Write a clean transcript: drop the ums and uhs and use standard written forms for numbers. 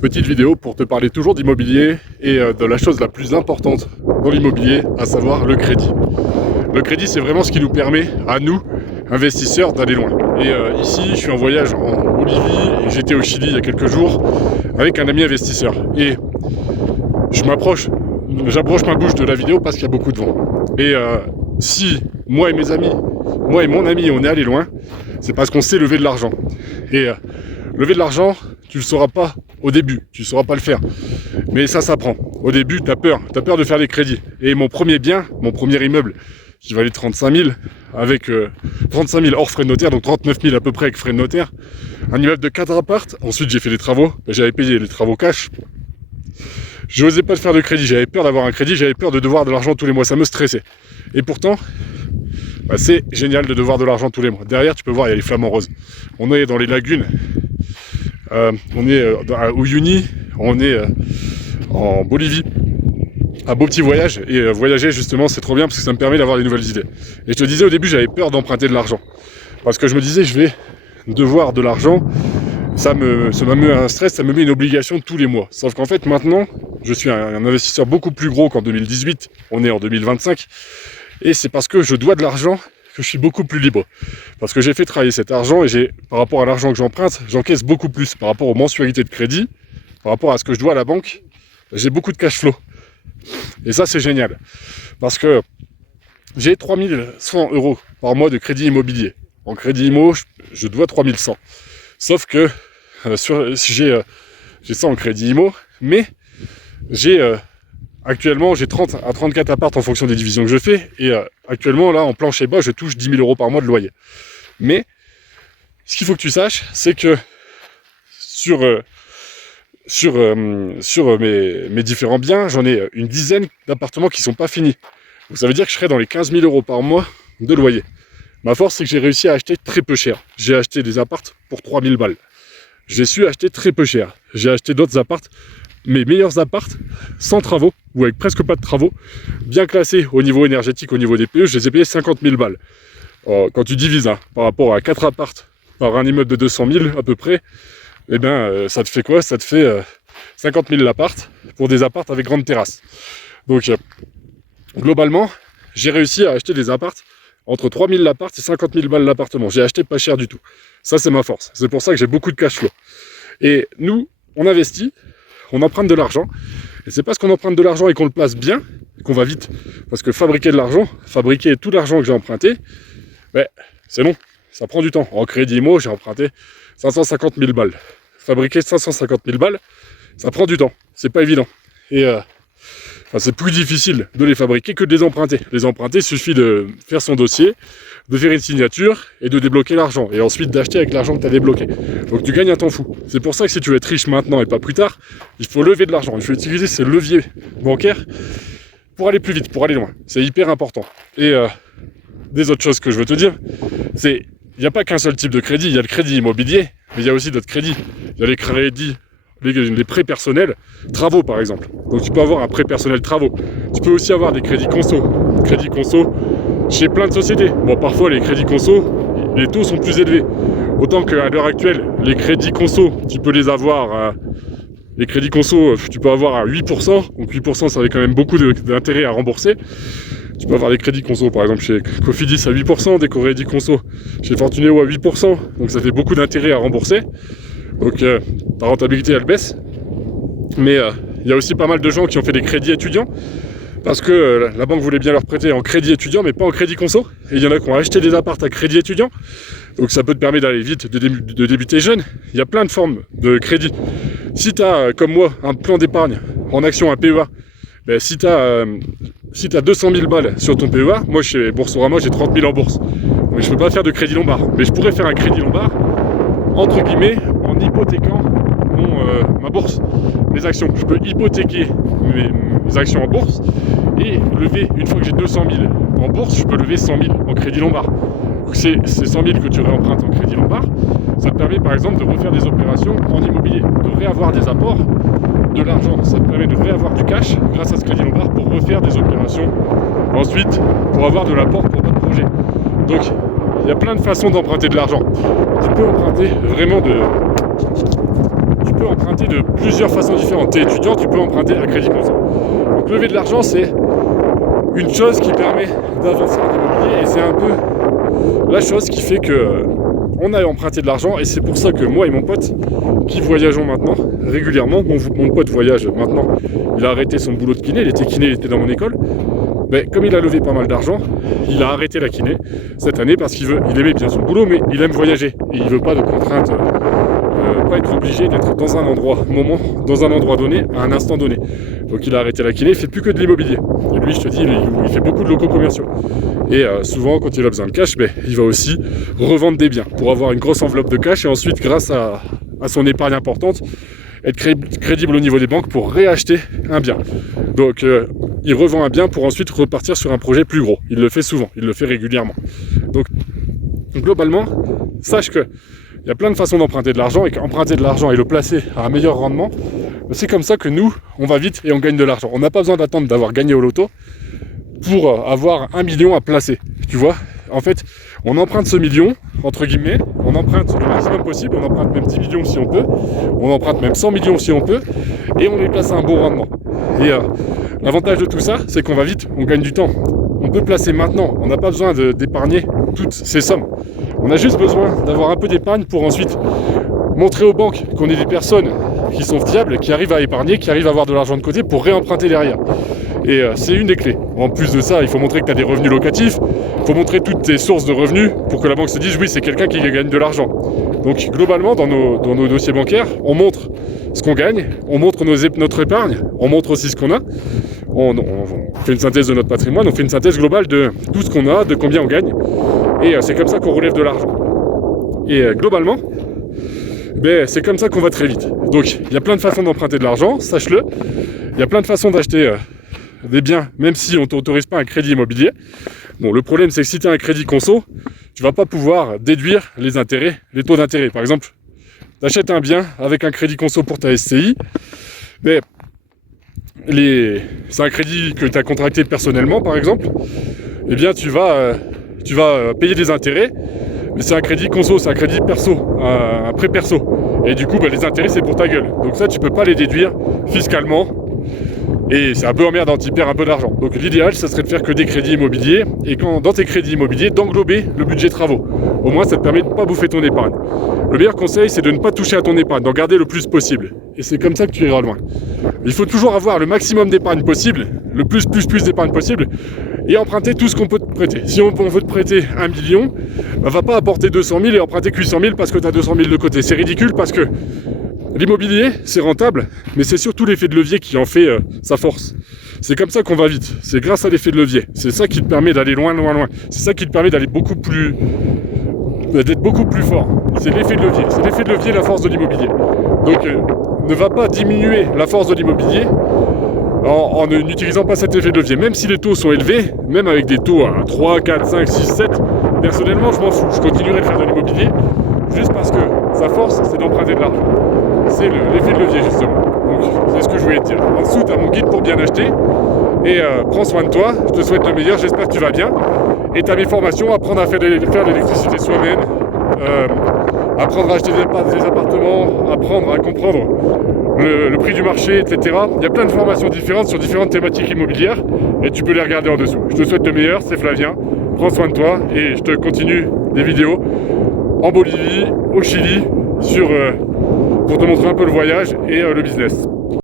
Petite vidéo pour te parler toujours d'immobilier et de la chose la plus importante dans l'immobilier, à savoir le crédit. Le crédit, c'est vraiment ce qui nous permet, à nous, investisseurs, d'aller loin. Et ici, je suis en voyage en Bolivie et j'étais au Chili il y a quelques jours avec un ami investisseur. Et j'approche ma bouche de la vidéo parce qu'il y a beaucoup de vent. Et si moi et mes amis, moi et mon ami, on est allé loin, c'est parce qu'on sait lever de l'argent. Et lever de l'argent, tu le sauras pas au début, tu ne sauras pas le faire. Mais ça s'apprend. Au début, tu as peur de faire des crédits. Et mon premier bien, mon premier immeuble, qui valait 35 000, avec 35 000 hors frais de notaire, donc 39 000 à peu près avec frais de notaire. Un immeuble de 4 appartes. Ensuite, j'ai fait les travaux. J'avais payé les travaux cash. Je n'osais pas faire de crédit. J'avais peur d'avoir un crédit. J'avais peur de devoir de l'argent tous les mois. Ça me stressait. Et pourtant, c'est génial de devoir de l'argent tous les mois. Derrière, tu peux voir, il y a les flamants roses. On est dans les lagunes. On est à Uyuni, on est en Bolivie, un beau petit voyage, et voyager justement c'est trop bien parce que ça me permet d'avoir des nouvelles idées. Et je te disais au début, j'avais peur d'emprunter de l'argent, parce que je me disais je vais devoir de l'argent, ça me met un stress, ça me met une obligation tous les mois. Sauf qu'en fait maintenant, je suis un investisseur beaucoup plus gros qu'en 2018, on est en 2025, et c'est parce que je dois de l'argent que je suis beaucoup plus libre. Parce que j'ai fait travailler cet argent et par rapport à l'argent que j'emprunte, j'encaisse beaucoup plus par rapport aux mensualités de crédit, par rapport à ce que je dois à la banque, j'ai beaucoup de cash flow. Et ça, c'est génial. Parce que j'ai 3100 € par mois de crédit immobilier. En crédit immo, je dois 3100. Sauf que j'ai ça en crédit immo, mais actuellement, j'ai 30 à 34 apparts en fonction des divisions que je fais. Et actuellement, là, en plancher bas, je touche 10 000 € par mois de loyer. Mais, ce qu'il faut que tu saches, c'est que sur mes différents biens, j'en ai une dizaine d'appartements qui ne sont pas finis. Donc ça veut dire que je serai dans les 15 000 € par mois de loyer. Ma force, c'est que j'ai réussi à acheter très peu cher. J'ai acheté des apparts pour 3 000 balles. J'ai su acheter très peu cher. J'ai acheté d'autres apparts, mes meilleurs apparts, sans travaux, ou avec presque pas de travaux, bien classés au niveau énergétique, au niveau des PE, je les ai payés 50 000 balles. Quand tu divises par rapport à 4 apparts par un immeuble de 200 000 à peu près, eh bien ça te fait quoi? Ça te fait 50 000 l'appart pour des apparts avec grande terrasse. Donc globalement, j'ai réussi à acheter des apparts entre 3 000 l'appart et 50 000 balles l'appartement. J'ai acheté pas cher du tout. Ça, c'est ma force. C'est pour ça que j'ai beaucoup de cash flow. Et nous, on investit, on emprunte de l'argent. Et c'est parce qu'on emprunte de l'argent et qu'on le place bien, qu'on va vite. Parce que fabriquer de l'argent, fabriquer tout l'argent que j'ai emprunté, c'est long. Ça prend du temps. En crédit immo, j'ai emprunté 550 000 balles. Fabriquer 550 000 balles, ça prend du temps. C'est pas évident. Et c'est plus difficile de les fabriquer que de les emprunter. Les emprunter, il suffit de faire son dossier, de faire une signature et de débloquer l'argent. Et ensuite d'acheter avec l'argent que tu as débloqué. Donc tu gagnes un temps fou. C'est pour ça que si tu veux être riche maintenant et pas plus tard, il faut lever de l'argent. Il faut utiliser ces leviers bancaires pour aller plus vite, pour aller loin. C'est hyper important. Et des autres choses que je veux te dire, c'est il n'y a pas qu'un seul type de crédit. Il y a le crédit immobilier, mais il y a aussi d'autres crédits. Il y a les crédits, les prêts personnels, travaux par exemple. Donc tu peux avoir un prêt personnel travaux. Tu peux aussi avoir des crédits conso. Crédits conso chez plein de sociétés. Bon, parfois les crédits conso, les taux sont plus élevés. Autant qu'à l'heure actuelle, les crédits conso, tu peux les avoir les crédits conso, tu peux avoir à 8%. Donc 8%, ça fait quand même beaucoup d'intérêt à rembourser. Tu peux avoir des crédits conso, par exemple chez Cofidis à 8%, des crédits conso chez Fortuneo à 8%. Donc ça fait beaucoup d'intérêt à rembourser. Donc ta rentabilité elle baisse. Mais il y a aussi pas mal de gens qui ont fait des crédits étudiants parce que la banque voulait bien leur prêter en crédit étudiant mais pas en crédit conso. Et il y en a qui ont acheté des apparts à crédit étudiant. Donc ça peut te permettre d'aller vite, de débuter jeune. Il y a plein de formes de crédit. Si tu as, comme moi, un plan d'épargne en action, un PEA, si tu as 200 000 balles sur ton PEA, moi chez Boursorama j'ai 30 000 en bourse. Donc je ne peux pas faire de crédit lombard. Mais je pourrais faire un crédit lombard, entre guillemets, en hypothéquant ma bourse, mes actions. Je peux hypothéquer mes actions en bourse et lever, une fois que j'ai 200 000 en bourse, je peux lever 100 000 en crédit lombard. Donc ces 100 000 que tu réempruntes en crédit lombard, ça te permet par exemple de refaire des opérations en immobilier, de réavoir des apports, de l'argent. Ça te permet de réavoir du cash grâce à ce crédit lombard pour refaire des opérations ensuite, pour avoir de l'apport pour d'autres projets. Donc il y a plein de façons d'emprunter de l'argent. Tu peux emprunter vraiment tu peux emprunter de plusieurs façons différentes. Tu es étudiant, tu peux emprunter à crédit conso. Donc lever de l'argent, c'est une chose qui permet d'avancer en immobilier et c'est un peu la chose qui fait que on a emprunté de l'argent et c'est pour ça que moi et mon pote qui voyageons maintenant régulièrement, mon pote voyage maintenant, il a arrêté son boulot de kiné, il était dans mon école, mais comme il a levé pas mal d'argent, il a arrêté la kiné cette année parce qu'il aimait bien son boulot mais il aime voyager et il veut pas de contraintes, pas être obligé d'être dans un endroit donné, à un instant donné. Donc il a arrêté la kiné, il fait plus que de l'immobilier. Et lui, je te dis, il fait beaucoup de locaux commerciaux. Et souvent, quand il a besoin de cash, il va aussi revendre des biens pour avoir une grosse enveloppe de cash et ensuite, grâce à son épargne importante, être crédible au niveau des banques pour réacheter un bien. Donc il revend un bien pour ensuite repartir sur un projet plus gros. Il le fait souvent, il le fait régulièrement. Donc globalement, sache que il y a plein de façons d'emprunter de l'argent et qu'emprunter de l'argent et le placer à un meilleur rendement, c'est comme ça que nous, on va vite et on gagne de l'argent. On n'a pas besoin d'attendre d'avoir gagné au loto pour avoir 1 million à placer. Tu vois, en fait, on emprunte ce million, entre guillemets, on emprunte le maximum possible, on emprunte même 10 millions si on peut, on emprunte même 100 millions si on peut, et on les place à un bon rendement. Et l'avantage de tout ça, c'est qu'on va vite, on gagne du temps. On peut placer maintenant, on n'a pas besoin d'épargner toutes ces sommes. On a juste besoin d'avoir un peu d'épargne pour ensuite montrer aux banques qu'on est des personnes qui sont fiables, qui arrivent à épargner, qui arrivent à avoir de l'argent de côté pour réemprunter derrière. Et c'est une des clés. En plus de ça, il faut montrer que tu as des revenus locatifs, il faut montrer toutes tes sources de revenus pour que la banque se dise oui, c'est quelqu'un qui gagne de l'argent. Donc globalement, dans nos dossiers bancaires, on montre ce qu'on gagne, on montre notre épargne, on montre aussi ce qu'on a. On fait une synthèse de notre patrimoine, on fait une synthèse globale de tout ce qu'on a, de combien on gagne. Et c'est comme ça qu'on relève de l'argent. Et globalement, c'est comme ça qu'on va très vite. Donc il y a plein de façons d'emprunter de l'argent, sache-le. Il y a plein de façons d'acheter des biens, même si on ne t'autorise pas un crédit immobilier. Bon, le problème, c'est que si tu as un crédit conso, tu ne vas pas pouvoir déduire les intérêts, les taux d'intérêt. Par exemple, tu achètes un bien avec un crédit conso pour ta SCI, mais c'est un crédit que tu as contracté personnellement, par exemple, eh bien tu vas payer des intérêts, mais c'est un crédit conso, c'est un crédit perso, un prêt perso. Et du coup, les intérêts, c'est pour ta gueule. Donc ça, tu peux pas les déduire fiscalement. Et c'est un peu emmerdant, tu perds un peu d'argent. Donc l'idéal, ça serait de faire que des crédits immobiliers. Et dans tes crédits immobiliers, d'englober le budget travaux. Au moins, ça te permet de ne pas bouffer ton épargne. Le meilleur conseil, c'est de ne pas toucher à ton épargne, d'en garder le plus possible. Et c'est comme ça que tu iras loin. Il faut toujours avoir le maximum d'épargne possible, le plus d'épargne possible, et emprunter tout ce qu'on peut te prêter. Si on veut te prêter 1 million, va pas apporter 200 000 et emprunter que 800 000 parce que tu as 200 000 de côté. C'est ridicule parce que l'immobilier, c'est rentable, mais c'est surtout l'effet de levier qui en fait sa force. C'est comme ça qu'on va vite. C'est grâce à l'effet de levier. C'est ça qui te permet d'aller loin, loin, loin. C'est ça qui te permet d'aller d'être beaucoup plus fort. C'est l'effet de levier. C'est l'effet de levier, la force de l'immobilier. Donc, ne va pas diminuer la force de l'immobilier en n'utilisant pas cet effet de levier. Même si les taux sont élevés, même avec des taux à 3, 4, 5, 6, 7, personnellement, je m'en fous. Je continuerai de faire de l'immobilier juste parce que sa force, c'est d'emprunter de l'argent. C'est l'effet de levier, justement. Donc, c'est ce que je voulais te dire. En dessous, tu as mon guide pour bien acheter. Et prends soin de toi. Je te souhaite le meilleur. J'espère que tu vas bien. Et tu as mes formations. Apprendre à faire de l'électricité soi-même. Apprendre à acheter des appartements. Apprendre à comprendre le prix du marché, etc. Il y a plein de formations différentes sur différentes thématiques immobilières. Et tu peux les regarder en dessous. Je te souhaite le meilleur. C'est Flavien. Prends soin de toi. Et je te continue des vidéos en Bolivie, au Chili, pour te montrer un peu le voyage et le business.